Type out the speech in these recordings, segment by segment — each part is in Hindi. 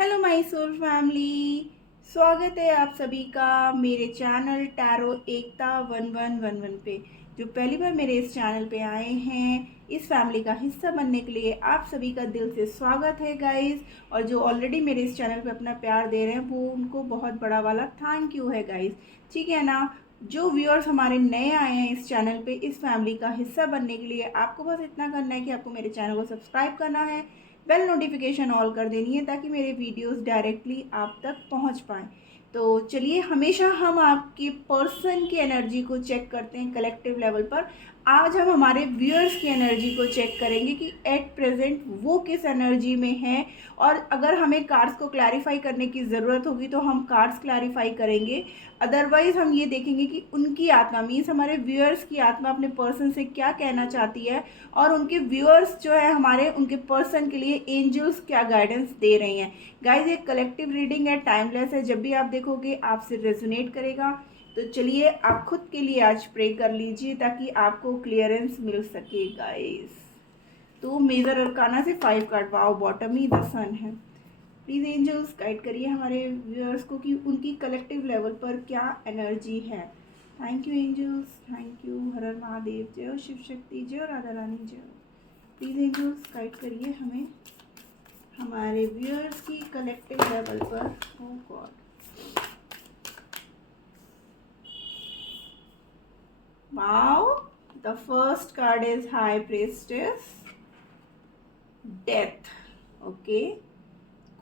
हेलो माय सोल फैमिली, स्वागत है आप सभी का मेरे चैनल टैरो एकता 1111 पे। जो पहली बार मेरे इस चैनल पे आए हैं, इस फैमिली का हिस्सा बनने के लिए आप सभी का दिल से स्वागत है गाइस। और जो ऑलरेडी मेरे इस चैनल पे अपना प्यार दे रहे हैं वो उनको बहुत बड़ा वाला थैंक यू है गाइस। ठीक है ना। जो व्यूअर्स हमारे नए आए हैं इस चैनल पे, इस फैमिली का हिस्सा बनने के लिए आपको बस इतना करना है कि आपको मेरे चैनल को सब्सक्राइब करना है, बेल नोटिफिकेशन ऑल कर देनी है ताकि मेरे वीडियोस डायरेक्टली आप तक पहुंच पाएँ। तो चलिए, हमेशा हम आपके पर्सन की एनर्जी को चेक करते हैं कलेक्टिव लेवल पर। आज हम हमारे व्यूअर्स की एनर्जी को चेक करेंगे कि एट प्रेजेंट वो किस एनर्जी में है। और अगर हमें कार्ड्स को क्लैरिफाई करने की ज़रूरत होगी तो हम कार्ड्स क्लैरिफाई करेंगे। अदरवाइज़ हम ये देखेंगे कि उनकी आत्मा मीन्स हमारे व्यूअर्स की आत्मा अपने पर्सन से क्या कहना चाहती है, और उनके व्यूअर्स जो है हमारे उनके पर्सन के लिए एंजल्स क्या गाइडेंस दे रही हैं। गाइज, एक कलेक्टिव रीडिंग है, टाइमलेस है, जब भी आप देखोगे आपसे रेजोनेट करेगा। तो चलिए, आप खुद के लिए आज प्रे कर लीजिए ताकि आपको क्लियरेंस मिल सके गाइज। तो मेजर अरकाना से 5 कार्ड, वाओ, बॉटम ही द सन है। प्लीज़ एंजल्स गाइड करिए हमारे व्यूअर्स को कि उनकी कलेक्टिव लेवल पर क्या एनर्जी है। Thank you angels, thank you. Har Har Mahadev, जय हो शिव शक्ति, जय हो राधा रानी, जय हो। प्लीज़ एंजल्स गाइड करिए हमें हमारे व्यूअर्स की कलेक्टिव लेवल पर। Oh god, wow, the first card is high priestess, death. Okay,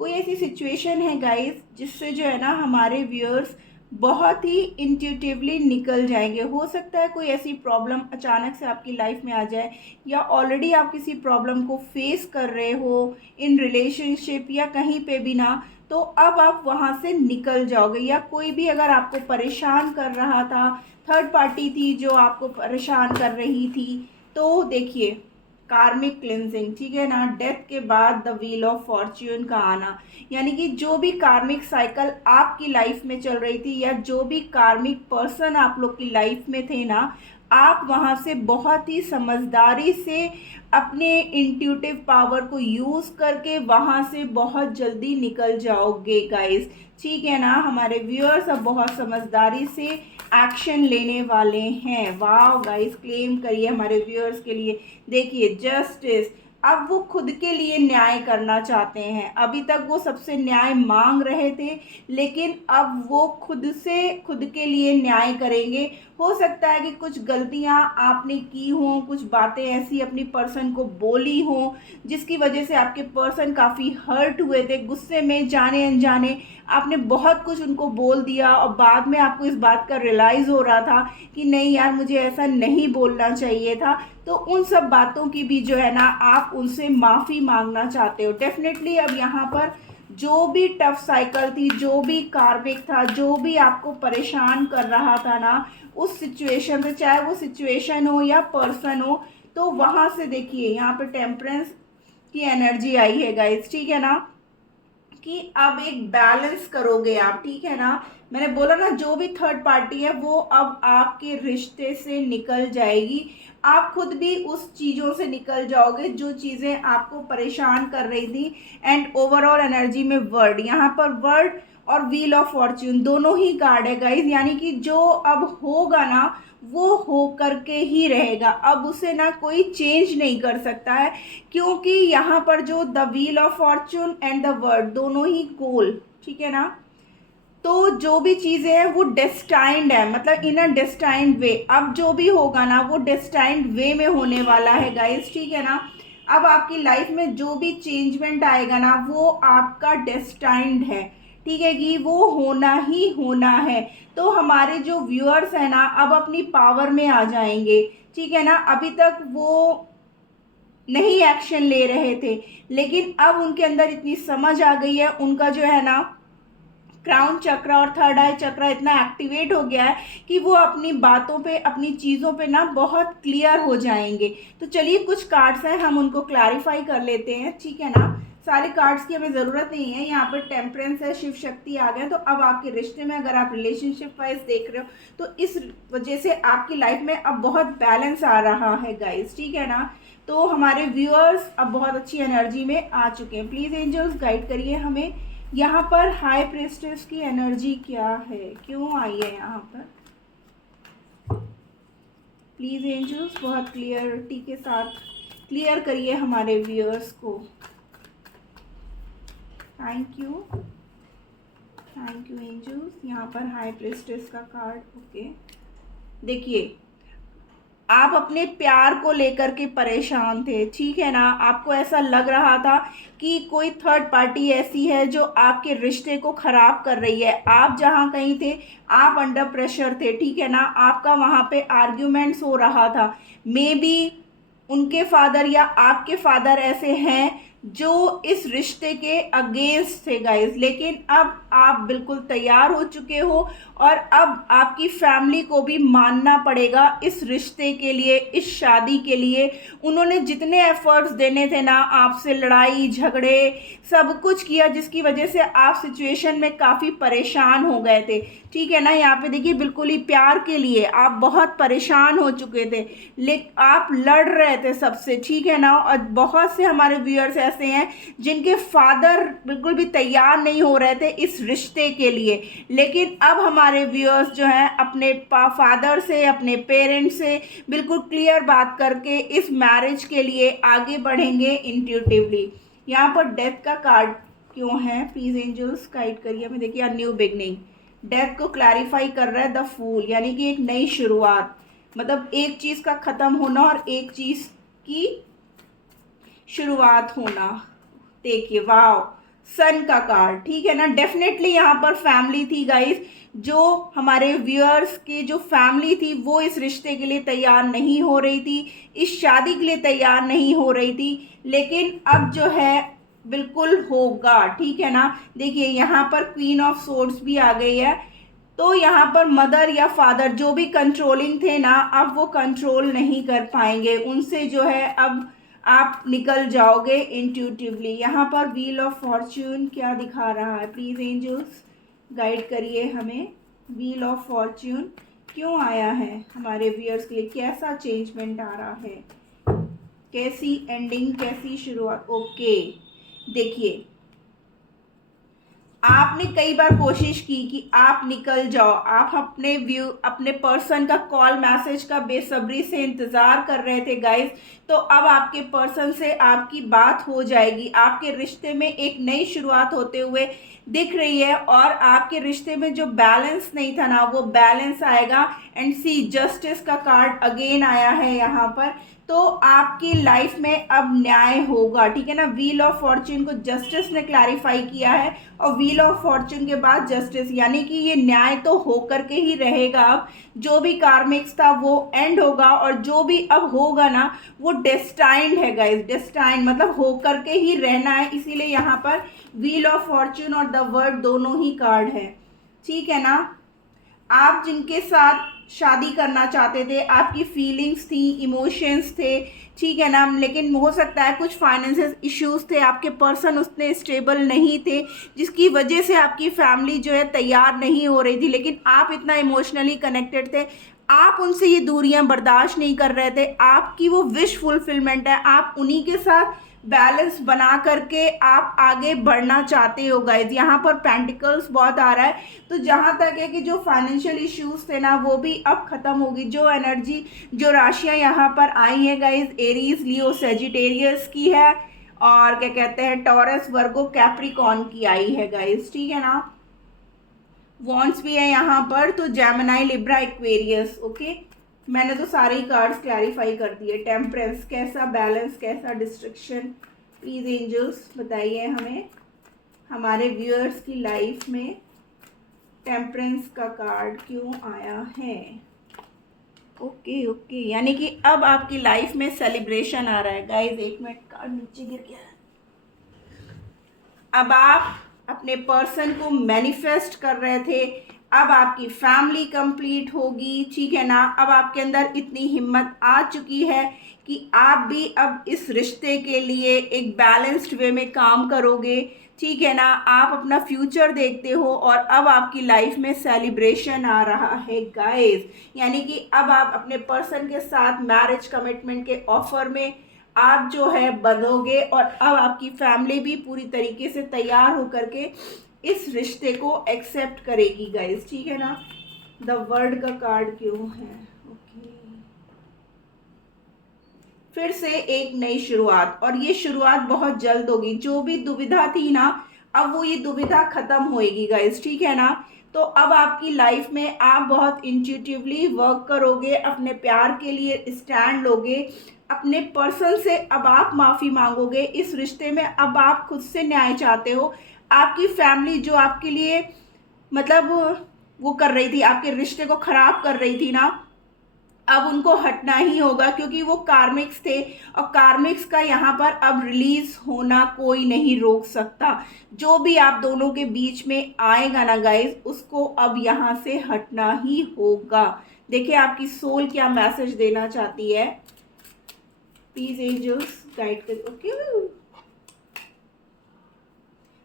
कोई ऐसी सिचुएशन है गाइस जिससे जो है ना हमारे व्यूअर्स बहुत ही इंट्यूटिवली निकल जाएंगे। हो सकता है कोई ऐसी प्रॉब्लम अचानक से आपकी लाइफ में आ जाए, या ऑलरेडी आप किसी प्रॉब्लम को फेस कर रहे हो इन रिलेशनशिप या कहीं पे भी ना, तो अब आप वहाँ से निकल जाओगे। या कोई भी अगर आपको परेशान कर रहा था, थर्ड पार्टी थी जो आपको परेशान कर रही थी, तो देखिए, कार्मिक क्लिनजिंग, ठीक है ना। डेथ के बाद द व्हील ऑफ फॉर्च्यून का आना, यानी कि जो भी कार्मिक साइकिल आपकी लाइफ में चल रही थी या जो भी कार्मिक पर्सन आप लोग की लाइफ में थे ना, आप वहाँ से बहुत ही समझदारी से अपने इंट्यूटिव पावर को यूज़ करके वहाँ से बहुत जल्दी निकल जाओगे गाइस। ठीक है ना। हमारे व्यूअर्स अब बहुत समझदारी से एक्शन लेने वाले हैं। वाह गाइस, क्लेम करिए हमारे व्यूअर्स के लिए। देखिए, जस्टिस, अब वो खुद के लिए न्याय करना चाहते हैं। अभी तक वो सबसे न्याय मांग रहे थे, लेकिन अब वो खुद से खुद के लिए न्याय करेंगे। हो सकता है कि कुछ गलतियां आपने की हों, कुछ बातें ऐसी अपनी पर्सन को बोली हों जिसकी वजह से आपके पर्सन काफ़ी हर्ट हुए थे। गुस्से में जाने अनजाने आपने बहुत कुछ उनको बोल दिया और बाद में आपको इस बात का रियलाइज़ हो रहा था कि नहीं यार, मुझे ऐसा नहीं बोलना चाहिए था। तो उन सब बातों की भी जो है ना आप उनसे माफ़ी मांगना चाहते हो डेफिनेटली। अब यहाँ पर जो भी टफ साइकिल थी, जो भी कार्मिक था, जो भी आपको परेशान कर रहा था ना उस सिचुएशन से, चाहे वो सिचुएशन हो या पर्सन हो, तो वहाँ से देखिए यहाँ पे टेम्परेंस की एनर्जी आई है गाइस। ठीक है ना, कि अब एक बैलेंस करोगे आप। ठीक है ना, मैंने बोला ना जो भी थर्ड पार्टी है वो अब आपके रिश्ते से निकल जाएगी। आप खुद भी उस चीज़ों से निकल जाओगे जो चीज़ें आपको परेशान कर रही थी। एंड ओवरऑल एनर्जी में वर्ड, यहाँ पर वर्ड और व्हील ऑफ फॉर्च्यून दोनों ही कार्ड है गाइज, यानी कि जो अब होगा ना वो हो करके ही रहेगा। अब उसे ना कोई चेंज नहीं कर सकता है, क्योंकि यहाँ पर जो the wheel of Fortune and the word दोनों ही गोल, ठीक है ना। तो जो भी चीज़ें हैं वो डेस्टाइंड है, मतलब इन अ डेस्टाइंड वे। अब जो भी होगा ना वो डेस्टाइंड वे में होने वाला है गाइस। ठीक है ना, अब आपकी लाइफ में जो भी चेंजमेंट आएगा ना वो आपका डेस्टाइंड है। ठीक है कि वो होना ही होना है। तो हमारे जो व्यूअर्स हैं ना अब अपनी पावर में आ जाएंगे। ठीक है ना, अभी तक वो नहीं एक्शन ले रहे थे, लेकिन अब उनके अंदर इतनी समझ आ गई है, उनका जो है ना क्राउन चक्र और थर्ड आई चक्र इतना एक्टिवेट हो गया है कि वो अपनी बातों पे, अपनी चीज़ों पे ना बहुत क्लियर हो जाएंगे। तो चलिए, कुछ कार्ड्स हैं हम उनको क्लैरिफाई कर लेते हैं। ठीक है ना, सारे कार्ड्स की हमें ज़रूरत नहीं है। यहाँ पर टेम्परेंस है, शिव शक्ति आ गए। तो अब आपके रिश्ते में अगर आप रिलेशनशिप वाइज देख रहे हो तो इस वजह से आपकी लाइफ में अब बहुत बैलेंस आ रहा है गाइज। ठीक है ना, तो हमारे व्यूअर्स अब बहुत अच्छी एनर्जी में आ चुके हैं। प्लीज़ एंजल्स गाइड करिए हमें यहाँ पर हाई प्रेस्टेस की एनर्जी क्या है, क्यों आई है यहाँ पर? प्लीज़ एंजल्स बहुत क्लियरिटी के साथ क्लियर करिए हमारे व्यूअर्स को। Thank you angels. यहाँ पर हाई प्रेस्टेस का कार्ड, ओके। देखिए, आप अपने प्यार को लेकर के परेशान थे, ठीक है ना। आपको ऐसा लग रहा था कि कोई थर्ड पार्टी ऐसी है जो आपके रिश्ते को ख़राब कर रही है। आप जहाँ कहीं थे, आप अंडर प्रेशर थे, ठीक है ना। आपका वहाँ पे आर्ग्यूमेंट्स हो रहा था। मे बी उनके फादर या आपके फादर ऐसे हैं जो इस रिश्ते के अगेंस्ट थे गाइस, लेकिन अब आप बिल्कुल तैयार हो चुके हो और अब आपकी फैमिली को भी मानना पड़ेगा इस रिश्ते के लिए, इस शादी के लिए। उन्होंने जितने एफर्ट्स देने थे ना, आपसे लड़ाई झगड़े सब कुछ किया, जिसकी वजह से आप सिचुएशन में काफ़ी परेशान हो गए थे, ठीक है ना। यहाँ पे देखिए, बिल्कुल ही प्यार के लिए आप बहुत परेशान हो चुके थे, लेकिन आप लड़ रहे थे सबसे, ठीक है ना। और बहुत से हमारे व्यूअर्स ऐसे हैं जिनके फादर बिल्कुल भी तैयार नहीं हो रहे थे इस रिश्ते के लिए, लेकिन अब हमारे व्यूअर्स जो हैं अपने फादर से, अपने पेरेंट्स से बिल्कुल क्लियर बात करके इस मैरिज के लिए आगे बढ़ेंगे इंट्यूटिवली। यहाँ पर डेथ का कार्ड क्यों है? प्लीज एंजल्स गाइड करिए हमें। देखिए, अ न्यू बिगनिंग, डेथ को क्लैरिफाई कर रहा है द फूल, यानी कि एक नई शुरुआत, मतलब एक चीज़ का ख़त्म होना और एक चीज़ की शुरुआत होना। देखिए, वाव, सन का कार्ड, ठीक है ना। डेफिनेटली यहाँ पर फैमिली थी गाइस, जो हमारे व्यूअर्स की जो फैमिली थी वो इस रिश्ते के लिए तैयार नहीं हो रही थी, इस शादी के लिए तैयार नहीं हो रही थी, लेकिन अब जो है बिल्कुल होगा, ठीक है ना। देखिए, यहाँ पर क्वीन ऑफ सोर्ड्स भी आ गई है, तो यहाँ पर मदर या फादर जो भी कंट्रोलिंग थे ना, अब वो कंट्रोल नहीं कर पाएंगे, उनसे जो है अब आप निकल जाओगे इंट्यूटिवली। यहाँ पर व्हील ऑफ फॉर्च्यून क्या दिखा रहा है? प्लीज़ एंजल्स गाइड करिए हमें। व्हील ऑफ फॉर्च्यून क्यों आया है हमारे व्यूअर्स के लिए? कैसा चेंजमेंट आ रहा है? कैसी एंडिंग, कैसी शुरुआत? ओके, देखिए, आपने कई बार कोशिश की कि आप निकल जाओ, आप अपने पर्सन का कॉल मैसेज का बेसब्री से इंतज़ार कर रहे थे गाइस, तो अब आपके पर्सन से आपकी बात हो जाएगी। आपके रिश्ते में एक नई शुरुआत होते हुए दिख रही है और आपके रिश्ते में जो बैलेंस नहीं था ना, वो बैलेंस आएगा। एंड सी, जस्टिस का कार्ड अगेन आया है यहाँ पर, तो आपकी लाइफ में अब न्याय होगा, ठीक है ना। व्हील ऑफ फॉर्च्यून को जस्टिस ने क्लैरिफाई किया है और व्हील ऑफ फॉर्च्यून के बाद जस्टिस, यानी कि ये न्याय तो होकर के ही रहेगा। अब जो भी कार्मिक्स था वो एंड होगा और जो भी अब होगा ना, वो डेस्टाइंड है गाइस। डेस्टाइंड मतलब होकर के ही रहना है, इसीलिए यहाँ पर व्हील ऑफ फॉर्च्यून और द वर्ड दोनों ही कार्ड है, ठीक है ना। आप जिनके साथ शादी करना चाहते थे, आपकी फीलिंग्स थी, इमोशंस थे, ठीक है ना, लेकिन हो सकता है कुछ फाइनेंशियल इश्यूज थे, आपके पर्सन उतने स्टेबल नहीं थे, जिसकी वजह से आपकी फैमिली जो है तैयार नहीं हो रही थी, लेकिन आप इतना इमोशनली कनेक्टेड थे, आप उनसे ये दूरियां बर्दाश्त नहीं कर रहे थे। आपकी वो विश फुलफिलमेंट है, आप उन्हीं के साथ बैलेंस बना करके आप आगे बढ़ना चाहते हो गाइज। यहाँ पर पेंटिकल्स बहुत आ रहा है, तो जहाँ तक है कि जो फाइनेंशियल इश्यूज थे ना, वो भी अब खत्म होगी। जो एनर्जी, जो राशियाँ यहाँ पर आई हैं गाइज, एरीज, लियो, सेजिटेरियस की है और क्या कहते हैं टॉरस, वर्गो, कैप्रिकॉन की आई है गाइज, ठीक है ना। वॉन्ट्स भी है यहाँ पर, तो जेमिनी, लिब्रा, एक्वेरियस, ओके। मैंने तो सारे ही कार्ड्स क्लैरिफाई कर दिए। टेम्परेंस, कैसा बैलेंस, कैसा डिस्ट्रक्शन? प्लीज़ एंजल्स बताइए हमें, हमारे व्यूअर्स की लाइफ में टेम्परेंस का कार्ड क्यों आया है? ओके ओके, यानी कि अब आपकी लाइफ में सेलिब्रेशन आ रहा है गाइज। एक मिनट, कार्ड नीचे गिर गया है। अब आप अपने पर्सन को मैनिफेस्ट कर रहे थे, अब आपकी फैमिली कंप्लीट होगी, ठीक है ना। अब आपके अंदर इतनी हिम्मत आ चुकी है कि आप भी अब इस रिश्ते के लिए एक बैलेंस्ड वे में काम करोगे, ठीक है ना। आप अपना फ्यूचर देखते हो और अब आपकी लाइफ में सेलिब्रेशन आ रहा है गाइस, यानी कि अब आप अपने पर्सन के साथ मैरिज कमिटमेंट के ऑफर में आप जो है बंधोगे और अब आपकी फैमिली भी पूरी तरीके से तैयार होकर के इस रिश्ते को एक्सेप्ट करेगी गाइस, ठीक है ना। द वर्ल्ड का कार्ड क्यों है? ओके, फिर से एक नई शुरुआत, और ये शुरुआत बहुत जल्द होगी। जो भी दुविधा थी ना, अब वो ये दुविधा खत्म होएगी गाइस, ठीक है ना। तो अब आपकी लाइफ में आप बहुत इंट्यूटिवली वर्क करोगे, अपने प्यार के लिए स्टैंड लोगे, अपने पर्सन से अब आप माफ़ी मांगोगे। इस रिश्ते में अब आप खुद से न्याय चाहते हो। आपकी फैमिली जो आपके लिए मतलब वो कर रही थी, आपके रिश्ते को खराब कर रही थी ना, अब उनको हटना ही होगा, क्योंकि वो कार्मिक्स थे और कार्मिक्स का यहाँ पर अब रिलीज होना कोई नहीं रोक सकता। जो भी आप दोनों के बीच में आएगा ना गाइस, उसको अब यहाँ से हटना ही होगा। देखिए आपकी सोल क्या मैसेज देना चाहती है, प्लीज एंजल्स गाइड कर। Okay,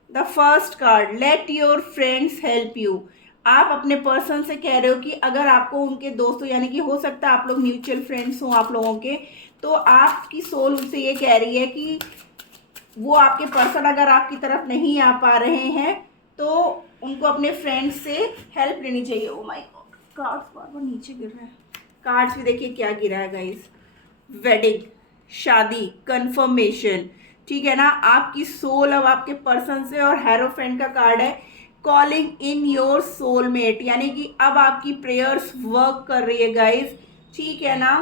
the first card, let your friends help you. आप अपने पर्सन से कह रहे हो कि अगर आपको उनके दोस्तों, यानी कि हो सकता है आप लोग म्यूचुअल फ्रेंड्स हो आप लोगों के, तो आपकी सोल उनसे ये कह रही है कि वो आपके पर्सन अगर आपकी तरफ नहीं आ पा रहे हैं तो उनको अपने फ्रेंड्स से हेल्प लेनी चाहिए। ओ माय गॉड, कार्ड्स बार बार नीचे गिर रहे हैं। कार्ड्स भी देखिए क्या गिरा है गाइस, वेडिंग, शादी, कंफर्मेशन, ठीक है ना। आपकी सोल अब आपके पर्सन से, और हेरोफेंट का कार्ड है, कॉलिंग इन योर सोलमेट, यानी कि अब आपकी प्रेयर्स वर्क कर रही है गाइस, ठीक है ना।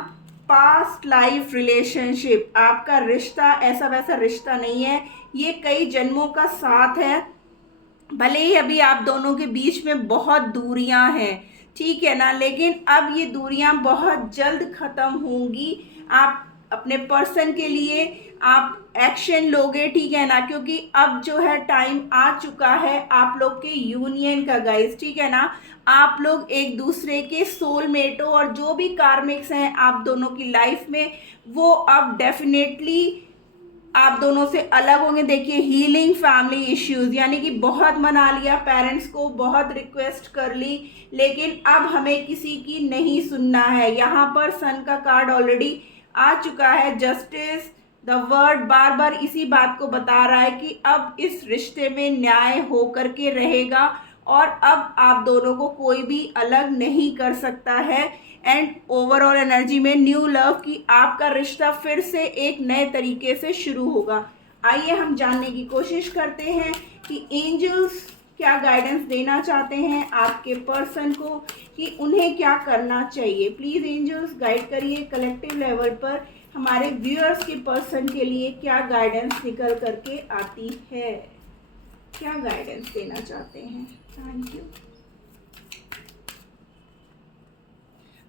पास्ट लाइफ रिलेशनशिप, आपका रिश्ता ऐसा वैसा रिश्ता नहीं है, ये कई जन्मों का साथ है। भले ही अभी आप दोनों के बीच में बहुत दूरियां हैं, ठीक है ना, लेकिन अब ये दूरियां बहुत जल्द खत्म होंगी। आप अपने पर्सन के लिए आप एक्शन लोगे, ठीक है ना, क्योंकि अब जो है टाइम आ चुका है आप लोग के यूनियन का गाइस, ठीक है ना। आप लोग एक दूसरे के सोलमेट हो, और जो भी कार्मिक्स हैं आप दोनों की लाइफ में, वो अब डेफिनेटली आप दोनों से अलग होंगे। देखिए हीलिंग फैमिली इश्यूज, यानी कि बहुत मना लिया पेरेंट्स को, बहुत रिक्वेस्ट कर ली, लेकिन अब हमें किसी की नहीं सुनना है। यहाँ पर सन का कार्ड ऑलरेडी आ चुका है, जस्टिस, द वर्ड बार बार इसी बात को बता रहा है कि अब इस रिश्ते में न्याय हो करके रहेगा, और अब आप दोनों को कोई भी अलग नहीं कर सकता है। एंड ओवरऑल एनर्जी में न्यू लव की आपका रिश्ता फिर से एक नए तरीके से शुरू होगा। आइए हम जानने की कोशिश करते हैं कि एंजल्स क्या गाइडेंस देना चाहते हैं आपके पर्सन को, कि उन्हें क्या करना चाहिए। प्लीज़ एंजल्स गाइड करिए कलेक्टिव लेवल पर हमारे व्यूअर्स के पर्सन के लिए क्या गाइडेंस निकल करके आती है, क्या गाइडेंस देना चाहते हैं। Thank you.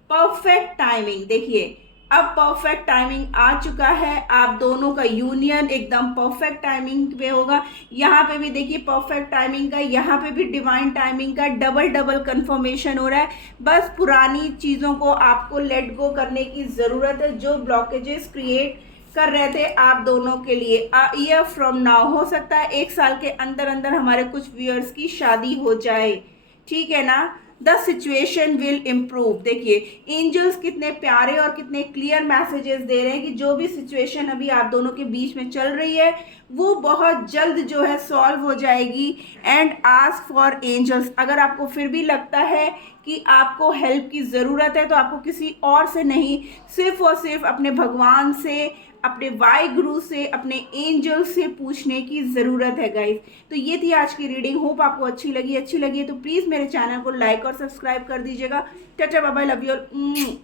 परफेक्ट टाइमिंग, देखिए अब परफेक्ट टाइमिंग आ चुका है, आप दोनों का यूनियन एकदम परफेक्ट टाइमिंग पे होगा। यहाँ पे भी देखिए परफेक्ट टाइमिंग का, यहाँ पे भी डिवाइन टाइमिंग का डबल डबल कंफर्मेशन हो रहा है। बस पुरानी चीज़ों को आपको लेट गो करने की ज़रूरत है, जो ब्लॉकेजेस क्रिएट कर रहे थे आप दोनों के लिए। ईयर फ्रॉम नाउ, हो सकता है 1 साल के अंदर अंदर हमारे कुछ व्यूअर्स की शादी हो जाए, ठीक है ना। द सिचुएशन विल इम्प्रूव, देखिए एंजल्स कितने प्यारे और कितने क्लियर मैसेजेस दे रहे हैं कि जो भी सिचुएशन अभी आप दोनों के बीच में चल रही है वो बहुत जल्द जो है सॉल्व हो जाएगी। एंड आस्क फॉर एंजल्स, अगर आपको फिर भी लगता है कि आपको हेल्प की ज़रूरत है तो आपको किसी और से नहीं, सिर्फ और सिर्फ अपने भगवान से, अपने वाई गुरु से, अपने एंजल से पूछने की ज़रूरत है गाइस। तो ये थी आज की रीडिंग, होप आपको अच्छी लगी है तो प्लीज़ मेरे चैनल को लाइक और सब्सक्राइब कर दीजिएगा। Tata bye bye, love you all.